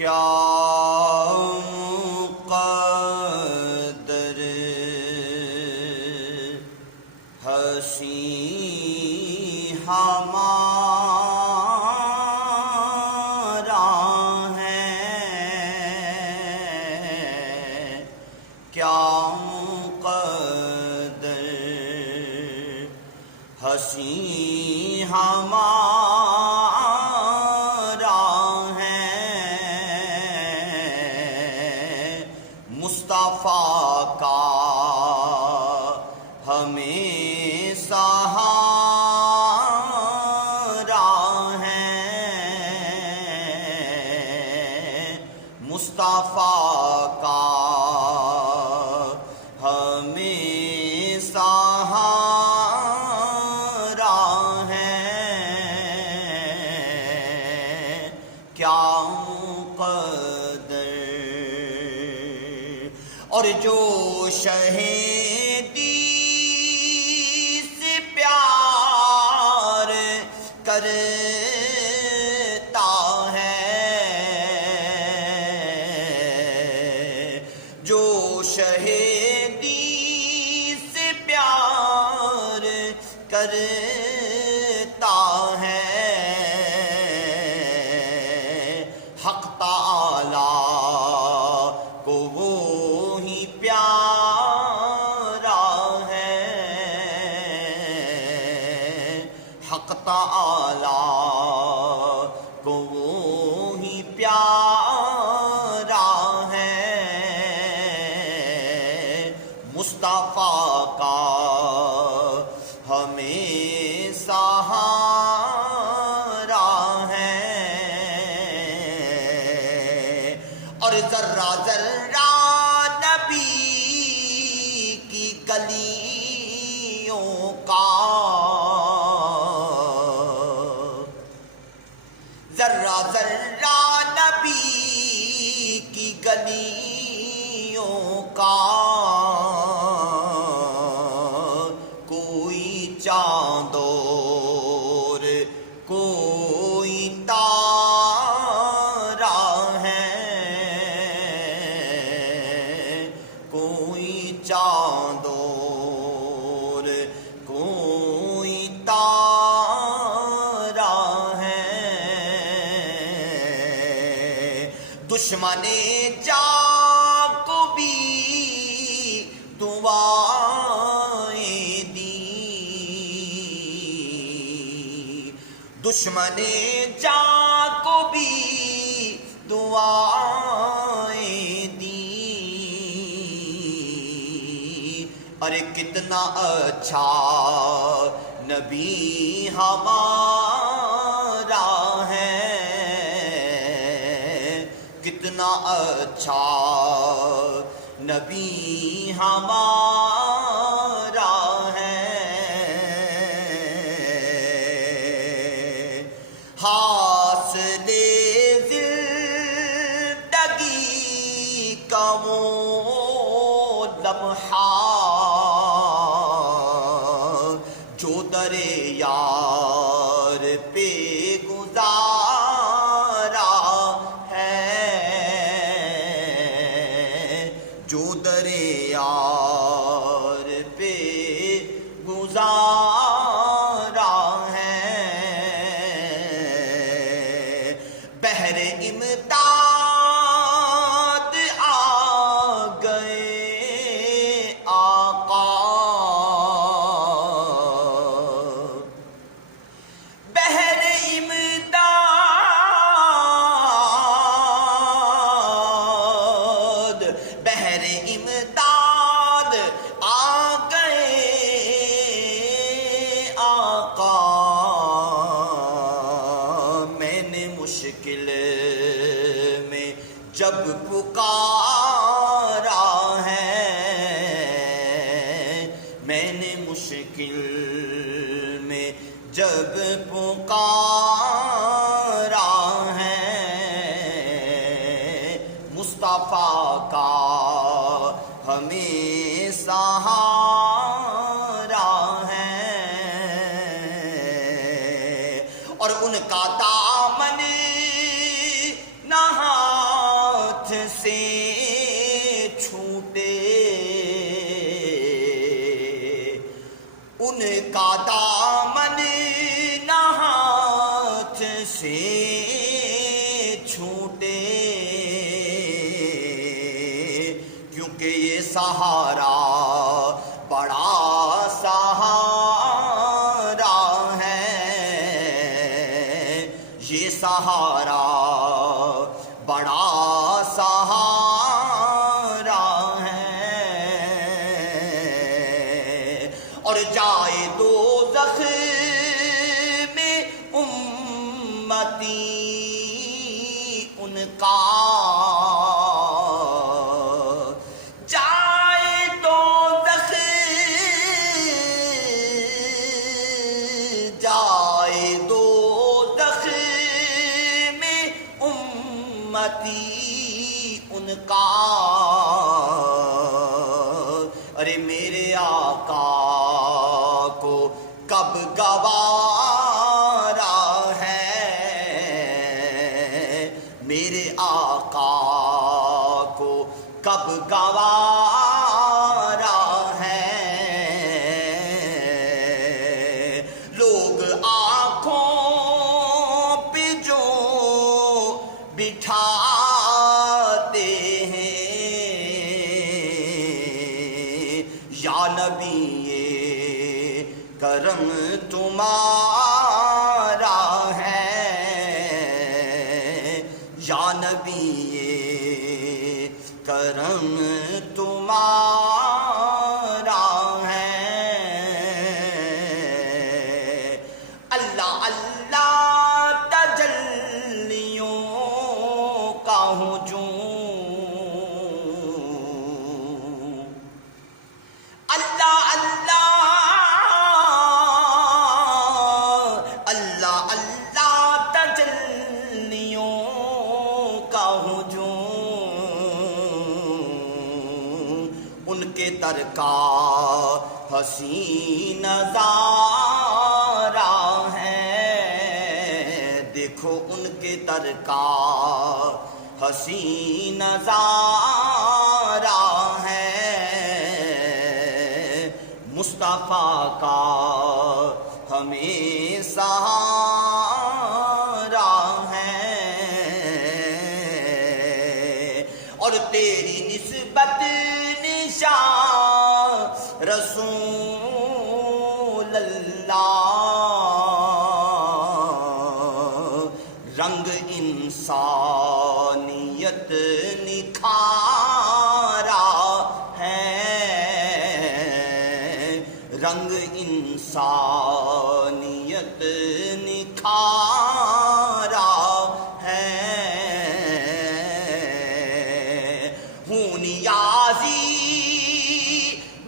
کیا مقدر حسین ہمارا ہے، کیا مقدر حسین ہمارا ہے، مصطفیٰ کا ہمیں سہارا ہے، مصطفیٰ کا ہمیں سہارا ہے، کیا مقدر۔ اور جو شہیدی سے پیار کرتا ہے، جو شہیدی سے پیار کرتا ہے، حق تعالی کو وہی پیارا ہے، حق تعالی کو وہی پیارا ہے، مصطفیٰ کا ہمیں سہارا ہے، اور ذرہ ذرہ نبی کی گلیوں کا، ذرہ ذرہ نبی کی گلیوں کا، کوئی چاند اور کوئی تارا ہے، کوئی چاند اور کوئی تارا ہے، دشمن جا کو بھی دعائیں دی، دشمن جا کو بھی دعائیں دی، ارے کتنا اچھا نبی ہمارا ہے، کتنا اچھا نبی ہمارا ہے، حاصلِ زندگی کا وہ لمحہ جو در یار پہ گزارا ہے، جو در یار پہ گزارا ہے، بحر امداد آ گئے آقا، بحر امداد، بحر امداد آ گئے آقا، میں نے مشکل میں جب پکارا ہے، میں نے مشکل میں جب پکارا ہے، مصطفیٰ کا ہمیں سہارا ہے، اور ان کا دامن نہا چھوٹے، کیونکہ یہ سہارا بڑا سہارا ہے، یہ سہارا بڑا سہارا ہے، اور جائے دوزخ میں امتی ان کا، ان کا، ارے میرے آقا کو کب گوارا ہے، میرے آقا کو کب گوارا ہے، لوگ آنکھوں پہ جو بٹھاتے ہیں، یا نبی یہ کرم تمہارا ہے، یا نبی یہ کرم تمہارا ہے، اللہ اللہ تجلیوں کا ہجوم، اللہ اللہ اللہ اللہ تجلیوں کا ہجوم، ان کے در کا حسین نظارہ ہے، دیکھو ان کے در کا حسین نظارہ ہے، مصطفیٰ کا ہمیں سہارا ہے، اور تیری نسبت نشان رسول اللہ، رنگ انسانیت نکھارا ہے، رنگ انسانیت نکھارا ہے، ہوں نیازی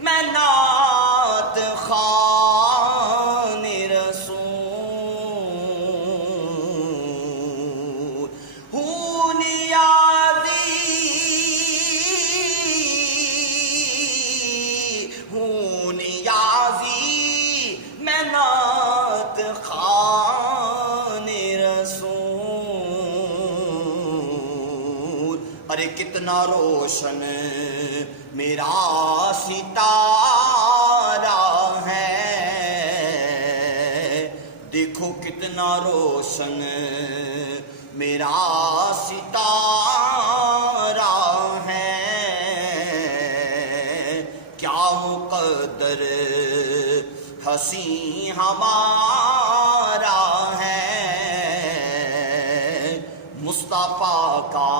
میں نعت خوان رسول، ہوں نیازی میں نعت خوان رسول، ارے کتنا روشن میرا ستارہ ہے، دیکھو کتنا روشن میرا ستارہ ہے، کیا مقدر حسین ہمارا ہے، مصطفیٰ کا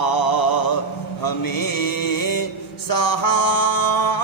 ہمیں سہارا